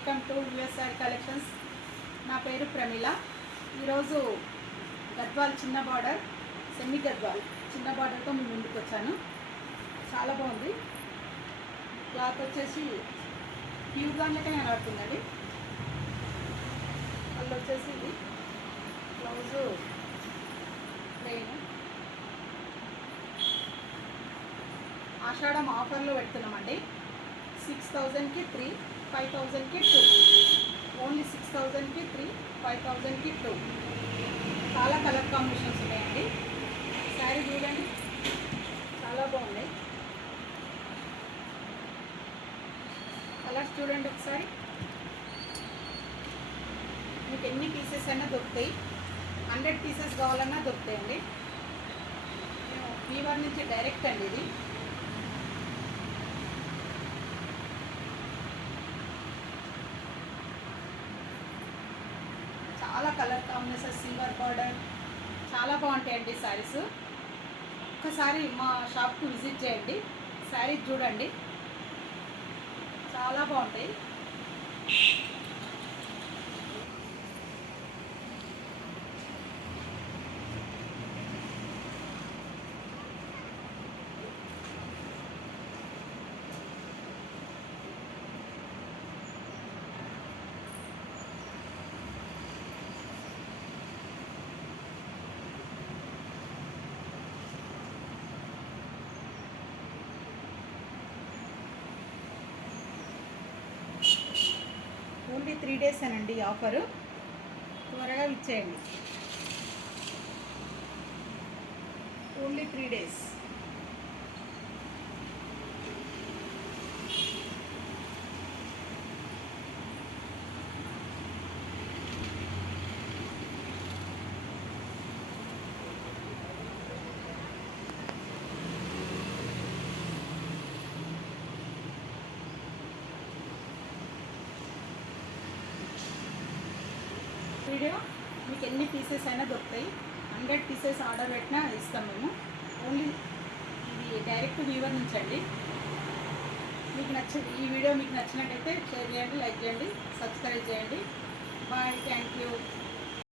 Welcome to యుఎస్ఆర్ collections. నా పేరు ప్రమిళ. ఈరోజు గద్వాల్ చిన్న బార్డర్, సెమీ గద్వాల్ చిన్న బార్డర్తో మీ ముందుకు వచ్చాను. చాలా బాగుంది. క్లాత్ వచ్చేసి ప్యూర్ దాంట్లోనే కనబడుతుందండి. వాళ్ళు వచ్చేసి బ్లౌజు ప్లెయిన్. ఆషాఢం ఆఫర్లో పెడుతున్నామండి. 6,000కి 3, 5,000కి 2. ఓన్లీ 6,000కి 3, 5,000కి 2. చాలా కలర్ కాంబినేషన్స్ ఉన్నాయండి. శారీ చూడండి, చాలా బాగున్నాయి. కలర్స్ చూడండి ఒకసారి. మీకు ఎన్ని పీసెస్ అయినా దొరుకుతాయి. 100 పీసెస్ కావాలన్నా దొరుకుతాయండి. వీవర్ నుంచి డైరెక్ట్ అండి ఇది. చాలా కలర్ కాంబినేషన్, సిల్వర్ బార్డర్, చాలా బాగుంటాయండి శారీస్. ఒక్కసారి మా షాప్కి విజిట్ చేయండి. శారీస్ చూడండి, చాలా బాగుంటాయి. ఓన్లీ 3 డేస్ అనండి ఆఫరు. త్వరగా ఇచ్చేయండి. Only 3 days. వీడియో మీకు ఎన్ని పీసెస్ అయినా దొరుకుతాయి. 100 పీసెస్ ఆర్డర్ పెట్టినా ఇస్తాం మేము. ఓన్లీ ఇది డైరెక్ట్ వీవర్ నుంచి అండి. ఈ వీడియో మీకు నచ్చినట్టయితే షేర్ చేయండి, లైక్ చేయండి, సబ్స్క్రైబ్ చేయండి. Bye, thank you.